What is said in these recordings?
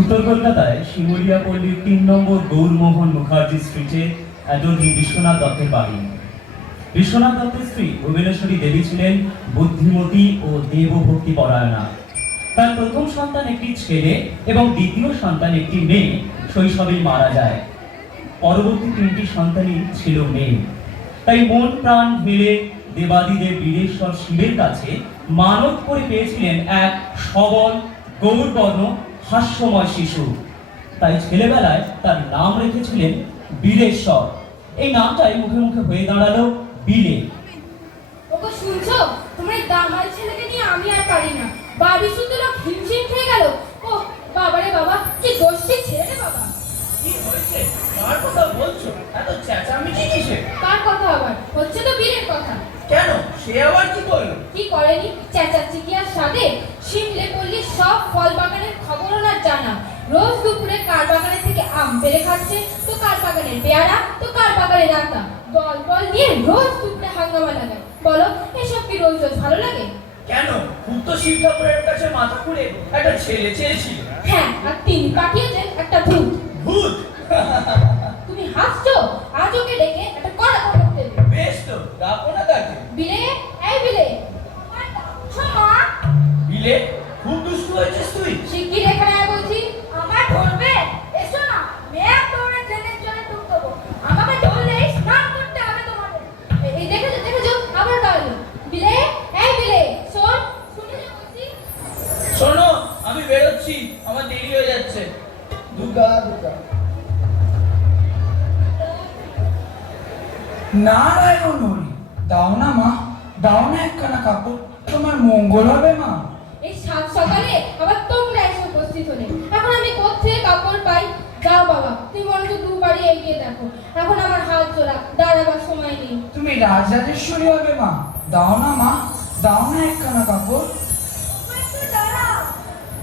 উত্তর কলকাতায় শিমুলিয়া পল্লীর ৩ নম্বর গৌরমোহন মুখার্জি স্ট্রিটে অ্যাটর্নি বিশ্বনাথ দত্তের বাড়ি। বিশ্বনাথ দত্তের স্ত্রী ভুবনেশ্বরী দেবী ছিলেন বুদ্ধিমতী ও দেবভক্তি পরায়ণা। তার প্রথম সন্তান একটি ছেলে এবং দ্বিতীয় সন্তান একটি মেয়ে শৈশবেই মারা যায়। পরবর্তী ৩টি সন্তানই ছিল মেয়ে। তাই মন প্রাণ ঢেলে দেবাদিদেব বীরেশ্বর শিবের কাছে মানত করে পেয়েছিলেন এক সবল গৌরবর্ণ হাস্যময় শিশু। তাই ছেলেবেলায় তার নাম রেখেছিলেন বীরেশ্বর। এই নামটাই মুখে মুখে হয়ে দাঁড়ালো বিলে। ওগো শুনছো, তোমার এই দামাল ছেলেকে নিয়ে আমি আর পারি না। বাড়ি শুধু লোক হিমশিম খেয়ে গেল। ও বাবারে বাবা, কি দোষী ছেলে রে বাবা। কি হয়েছে? কার কথা বলছো? এত চেঁচামেচি কিসে? কার কথা আবার? হচ্ছে তো বীরের কথা। কেন, সে আবার কি করলো? কি করেনি? চেঁচাচ্ছি কি আর সাদে? শিমলে পল্লীর সব ফল বাগানের খবর ওনার জানা। রোজ দুপুরে কার বাগানে থেকে আম পেড়ে খাচ্ছে, তো কার বাগানের পেয়ারা, তো কার বাগানের আতা। দল বল নিয়ে রোজ দুপুরে হাঙ্গামা লাগায়। বলো, এসব কি রোজ রোজ ভালো লাগে? কেন, খুব তো শিব ঠাকুরের কাছে মাথা খুলে একটা ছেলে চেয়েছিল। হ্যাঁ, আর তিনি পাঠিয়েছেন একটা ভূত। ভূত? তুমি হাসছো? আজ ওকে ডেকে একটা কড়া করতে দেবে। বেশ তো, ডাকো না তাকে। বিলে, এই বিলে, মা। বিলে, খুব দুষ্টু হয়েছিস তুই। শিগগির এখানে আয় বলছি। আমায় ধরবে? এসো না, মেয়ে দৌড়ে ট্রেনের জন্য ডুব দেবো। আমাকে ধরলেই স্নান করতে হবে তোমাদের। এই দেখেছো আবার দাঁড়ালো। বিলে, এই বিলে, শোন, শুনে যা বলছি। শোনো, আমি বেরোচ্ছি, আমার দেরি হয়ে যাচ্ছে। দুর্গা দুর্গা। নারায়ণ হরি, দাও না মা, দাও না একখানা কাপড়, তোমার মঙ্গল হবে মা। এই সাত সকালে আবার তোমরা এসে উপস্থিত হলে। এখন আমি কোত্থেকে কাপড় পাই? যাও বাবা, তুমি বরঞ্চ দুবারই এগিয়ে দেখো। এখন আমার হাত জোড়া, দাঁড়াবার সময় নেই। তুমি রাজরাজেশ্বরী হবে মা, দাও না মা, দাও না একখানা কাপড়। তুই দাঁড়া,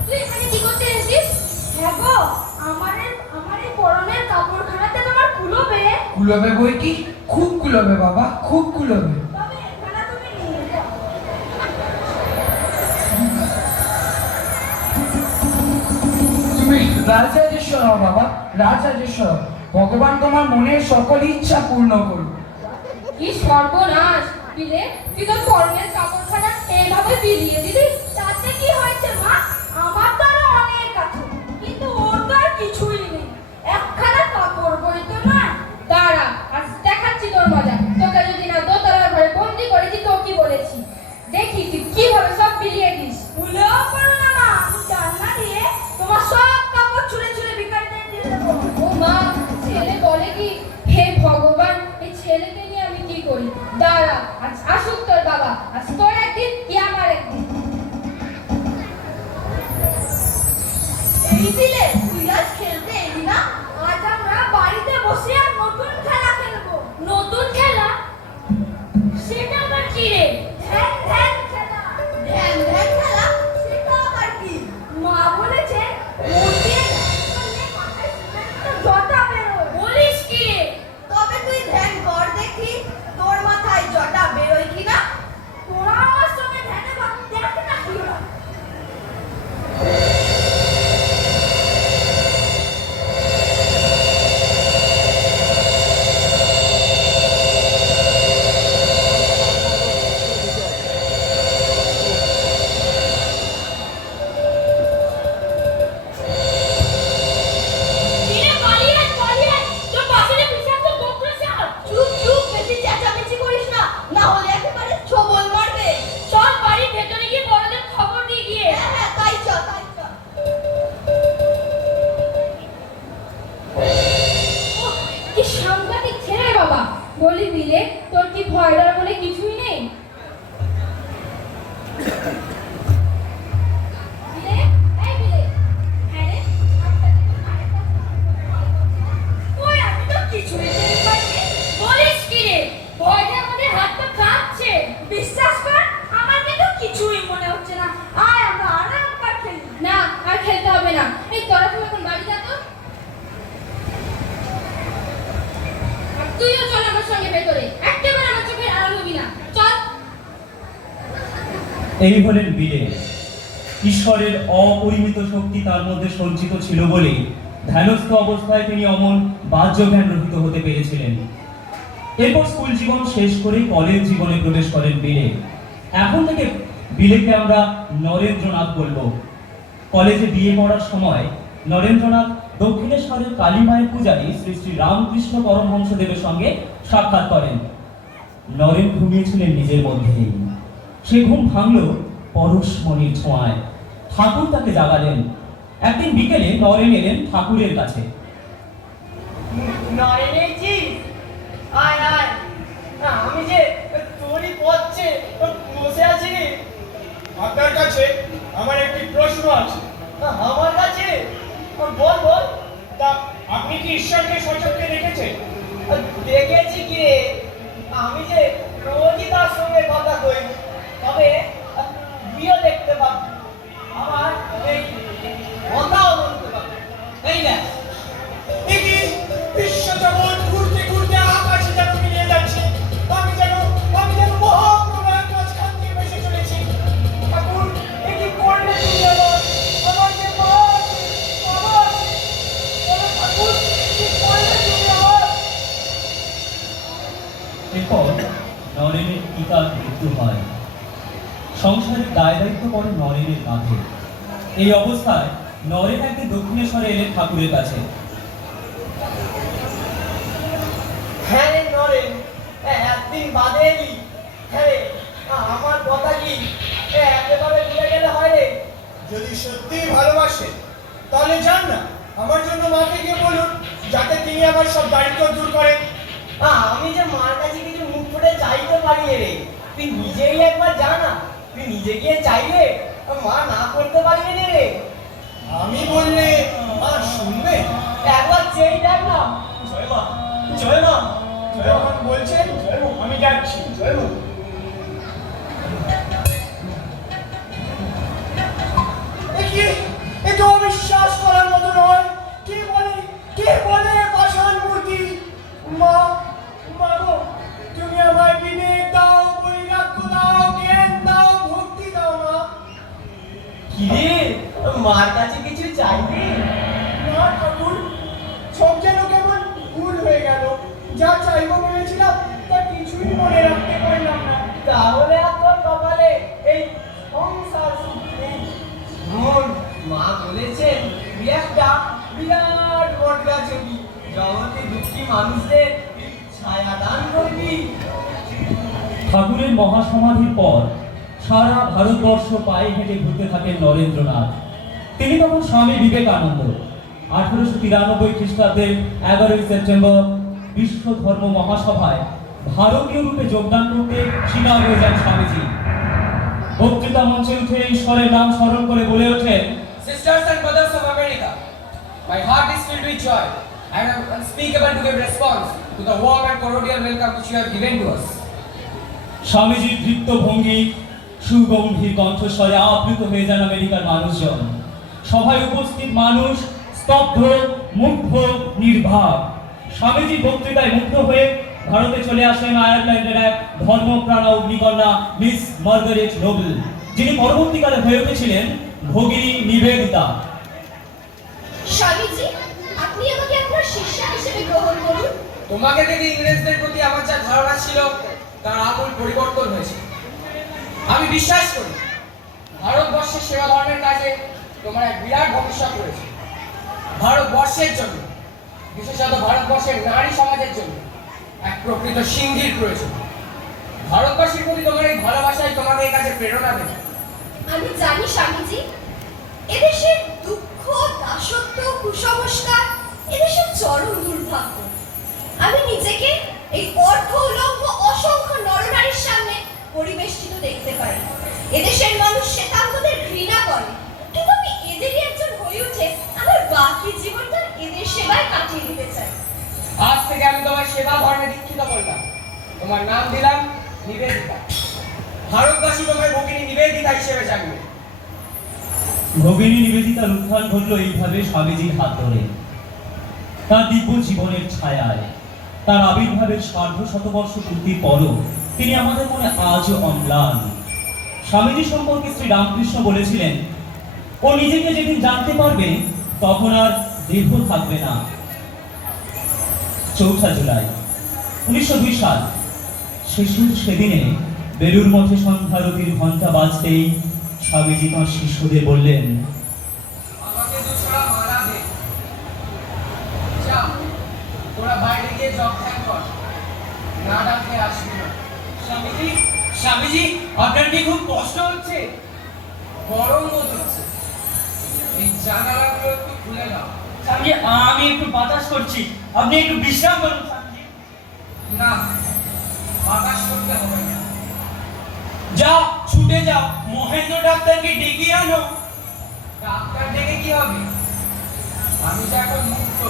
তুই এখানে কি করতে এসেছিস? হ্যাঁ গো, আমার এই পরনের কাপড়খানাতে তোমার কুলোবে? কুলবে বই কি, খুব কুলবে বাবা, খুব কুলবে। তবে এখানে তুমি নিয়ে যাও। তুমি রাজরাজেশ্বর হও বাবা, রাজরাজেশ্বর হও। ভগবান তোমার মনের সকল ইচ্ছা পূর্ণ করুন। কি সর্বনাশ! বিলে, তুই তোর পরনের কাপড়খানা এইভাবে বিলিয়ে দিলি? তাতে কি হয়েছে মা? আমার তো আরো অনেক আছে, কিন্তু ওর তো আর কিছুই নেই। একখানা কাপড় বই তো না। দাঁড়া, আজ দেখাচ্ছি তোর মজা। তোকে যদি না দোতলার ঘরে বন্দি করেছি তো কি বলেছি, দেখি তুই কিভাবে সব বিলিয়ে দিস। ভুলেও পারো না মা, আমি জানলা দিয়ে তোমার সব কাপড় ছুঁড়ে ছুঁড়ে ভিখারিদের দিয়ে দেবো। ও মা, ছেলে বলে কি? হে ভগবান, এই ছেলেকে নিয়ে আমি কি করি? দাঁড়া, আজ আসুক তোর বাবা। আজ তোর একদিন, কি আমার একদিন। এই দিলে, তুই আজ খেলতে এলি না? আজ আমরা বাড়িতে বসে আর নতুন খেলা খেলবো। নতুন খেলা? সেটা আবার কি রে? ধ্যান ধ্যান খেলা। ধ্যান ধ্যান খেলা? সেটা আবার কি? মা বলেছে ওর দিয়ে ধ্যান করলে মাথায় সিমেন্টের জটা বেরোয়। বলিস কি রে? তবে তুই ধ্যান কর দেখি, তোর মাথায় জটা বেরোয় কিনা। তোরা আমার সঙ্গে ধ্যানে ভাগ দেখ না কি হয়। কিরে পালিয়ে পালিয়ে, তোর পাশে বিষাক্ত গোত্রশাল। চুপ চুপ, বেশি চেঁচামেচি করিস না, না হলে একেবারে ছোবল মারবে। চল বাড়ির ভেতরে গিয়ে বড়দের খবর দিয়ে গিয়ে। হ্যাঁ হ্যাঁ, তাই চ তাই চ। ওহ, কি সাংঘাতিক ছেলে বাবা। বলি বিলে, তোর কি ভয় ডর বলে কিছুই নেই? বিলে, এই বিলে। হ্যাঁ রে, আচ্ছা, ওই আমি তো কিছুই টের পাইনি। বলিস কি রে? ভয়টা আমাদের হাত পা কাঁপছে। বিশ্বাস কর, আমার কিন্তু কিছুই মনে হচ্ছে না। আয় আমরা আরাম করে খেলি। না, আর খেলতে হবে না। এই তোরা তুমি এখন বাড়ি যা তো। আর তুইও চল আমার সঙ্গে ভেতরে। একেবারে আমার চোখের আড়াল হবি না। চল। এই হলেন বিলে। ঈশ্বরের অপরিমিত শক্তি তার মধ্যে সঞ্চিত ছিল বলে ধ্যানস্থ অবস্থায় তিনি অমন বাহ্য জ্ঞান রহিত হতে পেরেছিলেন। এরপর স্কুল জীবন শেষ করে কলেজ জীবনে প্রবেশ করেন বিলে। এখন থেকে বিলেকে আমরা নরেন্দ্রনাথ বলবো। কলেজে বিয়ে পড়ার সময় নরেন্দ্রনাথ দক্ষিণেশ্বরের কালী মায়ের পূজারী শ্রী শ্রী রামকৃষ্ণ পরমহংসদেবের সঙ্গে সাক্ষাৎ করেন। নরেন ঘুমিয়েছিলেন নিজের মধ্যেই। সে ঘুম ভাঙল পরশমণির ছোঁয়ায়। ঠাকুর তাকে জাগালেন। একদিন বিকেলে নরেন এলেন ঠাকুরের কাছে। নরেনেছি আয় আয় না, আমি যে তোরই পথছে বসে আছি রে। আপনার কাছে আমার একটি প্রশ্ন আছে। আমার কাছে বল বল। তা আপনি কি ঈশ্বরকে সচক্ষে দেখেছেন? দেখেছি কি রে, আমি যে রোজই তার সঙ্গে কথা কই, তবে বিয়ে দেখতে পাবো, আমার এই কথাও বলতে পাবো। এই না দেখি বিশ্বজগৎ ঘুরতে ঘুরতে আকাশে যেন মিলিয়ে যাচ্ছে। আমি যেন মহাপ্রলয়ের মাঝখান দিয়ে ভেসে চলেছি। ঠাকুর, এ কি করলে তুমি আমার? আমার যে মা আছে, বাবা আছে, বলো ঠাকুর, কি করলে তুমি আমার? এরপর নরেনের পিতার মৃত্যু হয়। সংসারের দায় দায়িত্ব পড়ে নরেনের কাঁধে। এই অবস্থায় নরেন একদিন দক্ষিণেশ্বরে এলেন ঠাকুরের কাছে। হ্যাঁ রে নরেন, একদিন বাদে এলি। হ্যাঁ রে, আমার কথা কি একেবারে ভুলে গেলে হয় রে? যদি সত্যিই ভালোবাসে তাহলে যান না, আমার জন্য মাকে গিয়ে বলুন, যাতে তিনি আমার সব দায়িত্ব দূর করেন। আমি যে মার কাছে কিছু মুখ ফুটে চাইতে পারি রে। তুই নিজেই একবার যা না, তুই নিজে গিয়ে চাইলে মা না করতে পারবি না রে। আমি বললে মা শুনবে? একবার চেয়ে দেখ না। জয় মা, জয় মা। যখন বলছেন আমি যাচ্ছি। জয় মা। এ তো অবিশ্বাস করার মতো নয়। কে বলে পাষাণ মূর্তি? মা, মা গো, তুমি আমায় বিবেক দাও, বৈরাগ্য দাও, জ্ঞান দাও, ভক্তি দাও মা। কি রে, মার কাছে কিছু চাইবি? না ঠাকুর, সব যেন কেমন ভুল হয়ে গেল। যা চাইবো বলেছিলাম তা কিছুই মনে রাখতে পারলাম না। তাহলে আর তোর কপালে এই সংসার সুখ নেই। মা বলেছেন তুই একটা বিরাট বট গাছ হবি, জগতে দুঃখী মানুষদের ছায়া দান করবি। ঠাকুরের মহাসমাধির পর সারা ভারতবর্ষ পায়ে হেঁটে ঘুরতে থাকেন নরেন্দ্রনাথ। তিনি তখন স্বামী বিবেকানন্দ। 1893 খ্রিস্টাব্দের 11 সেপ্টেম্বর বিশ্ব ধর্ম মহাসভায় ভারতীয় রূপে যোগদান করতে স্বীকার হয়ে যান স্বামীজি। বক্তৃতা মঞ্চে উঠে ঈশ্বরের নাম স্মরণ করে বলে ওঠেন, Sisters and brothers of America, my heart is filled with joy. I am unspeakable to give response to the warm and cordial welcome which you have given to us. স্বামীজির দৃপ্ত ভঙ্গি সুগম্ভীর কণ্ঠস্বরে আপ্লুত হয়ে যান আমেরিকার মানুষজন। সভায় উপস্থিত মানুষ স্তব্ধ, মুগ্ধ, নির্বাক। স্বামীজির বক্তৃতায় মুগ্ধ হয়ে ভারতে চলে আসেন আয়ারল্যান্ডের এক ধর্মপ্রাণা অগ্নিকন্যা মিস মার্গারেট নোবেল, যিনি পরবর্তীকালে হয়ে উঠেছিলেন ভগিনী নিবেদিতা। স্বামীজি, আপনি আমাকে আপনার শিষ্যা হিসেবে গ্রহণ করুন। তোমাকে দেখে ইংরেজদের প্রতি আমার যা ধারণা ছিল তার আমূল পরিবর্তন হয়েছে। আমি বিশ্বাস করি ভারতবর্ষের সেবা ধর্মের কাজে তোমার এক বিরাট ভবিষ্যৎ রয়েছে। ভারতবর্ষের জন্য, বিশেষত ভারতবর্ষের নারী সমাজের জন্য এক প্রকৃত সিংহীর প্রয়োজন। ভারতবাসীর প্রতি তোমার এই ভালোবাসাই তোমাকে এই কাজে প্রেরণা দেবে। আমি জানি স্বামীজি, এদেশের দুঃখ, দাসত্ব, কুসংস্কার এদেশের চরম দুর্ভাগ্য। আমি নিজেকে এই অর্ধ উলঙ্গ অসংখ্য নরনারীর সামনে পরিবেষ্টিত দেখতে পারি। এদেশের মানুষ শ্বেতাঙ্গদের ঘৃণা করে, কিন্তু আমি এদেরই একজন হয়ে উঠে আমার বাকি জীবনটা এদের সেবায় কাটিয়ে দিতে চাই। আজ থেকে আমি তোমার সেবা ধর্মে দীক্ষিত করলাম। তোমার নাম দিলাম নিবেদিতা। ভারতবাসী তোমার ভগিনী নিবেদিতা হিসেবে জানবে। ভগিনী নিবেদিতার উত্থান ঘটল এইভাবে স্বামীজির হাত ধরে। তার দিব্য জীবনের ছায়ায়, তার আবির্ভাবের ১২০ পূর্তির পরও তিনি আমাদের মনে আজও অম্লান। স্বামীজি সম্পর্কে শ্রী রামকৃষ্ণ বলেছিলেন, ও নিজেকে যেদিন জানতে পারবে তখন আর দেহ থাকবে না। 4 জুলাই 1902 সাল শেষের সেদিনে বেলুর মঠে সন্ধ্যারতির ঘণ্টা বাজতেই স্বামীজি তাঁর শিষ্যদের বললেন, আমাকে দুছড়া মারা দে। যা, তোরা বাইরে গিয়ে জব ধ্যান কর, না ডাকলে আসবি না। স্বামীজি, স্বামীজি, আপনার কি খুব কষ্ট হচ্ছে? গরম বোধ হচ্ছে, এই জানালাগুলো একটু খুলে দাও। স্বামীজি, আমি একটু বাতাস করছি, আপনি একটু বিশ্রাম করুন স্বামীজি। না, বাতাস করতে হবে না। যাও, ছুটে যাও, মহেন্দ্র ডাক্তারকে ডেকে আনো। ডাক্তার ডেকে কি হবে? আমি যে এখন মুক্ত,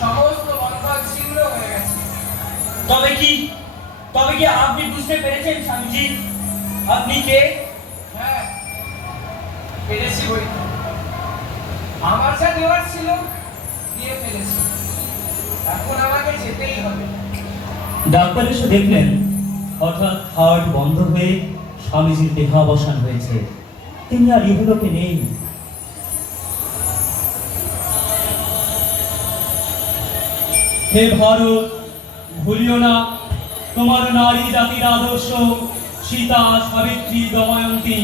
সমস্ত বন্ধন ছিন্ন হয়ে গেছে। তবে কি আপনি বুঝতে পেরেছেন স্বামীজি, আপনি কে? হ্যাঁ, পেরেছি বই তো। আমার যা দেওয়ার ছিল দিয়ে ফেলেছি, এখন আমাকে যেতেই হবে। ডাক্তার এসে দেখলেন হঠাৎ হার্ট বন্ধ হয়ে স্বামীজির দেহাবসান হয়েছে। তিনি আর ইহলোকে নেই। হে ভারত, ভুলিও না তোমার নারী জাতির আদর্শ সীতা, সাবিত্রী, দময়ন্তী।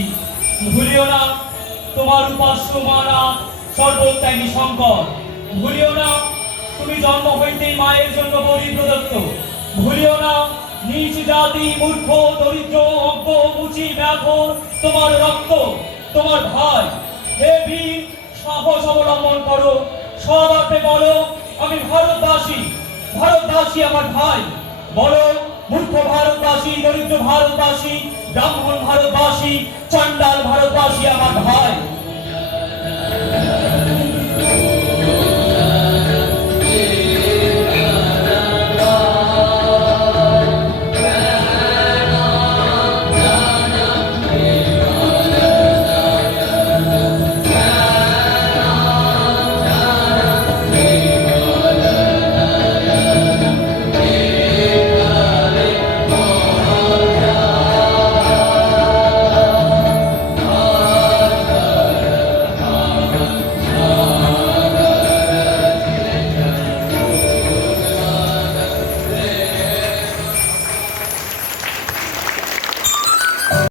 ভুলিও না তোমার উপাস্য মানা সর্বত্যাগী শঙ্কর। ভুলিও না তুমি জন্ম হইতেই মায়ের জন্য বলি প্রদত্ত। ভুলিও না নিচ জাতি, মূর্খ, দরিদ্র, অজ্ঞ, মুচি, ব্যাঘর তোমার রক্ত, তোমার ভাই। হে বীর, সাহস অবলম্বন করো, সদার্থে বলো আমি ভারতবাসী। ভারতবাসী আমার ভাই। বলো মূর্খ ভারতবাসী, দরিদ্র ভারতবাসী, ব্রাহ্মণ ভারতবাসী, চণ্ডাল ভারতবাসী আমার ভাই।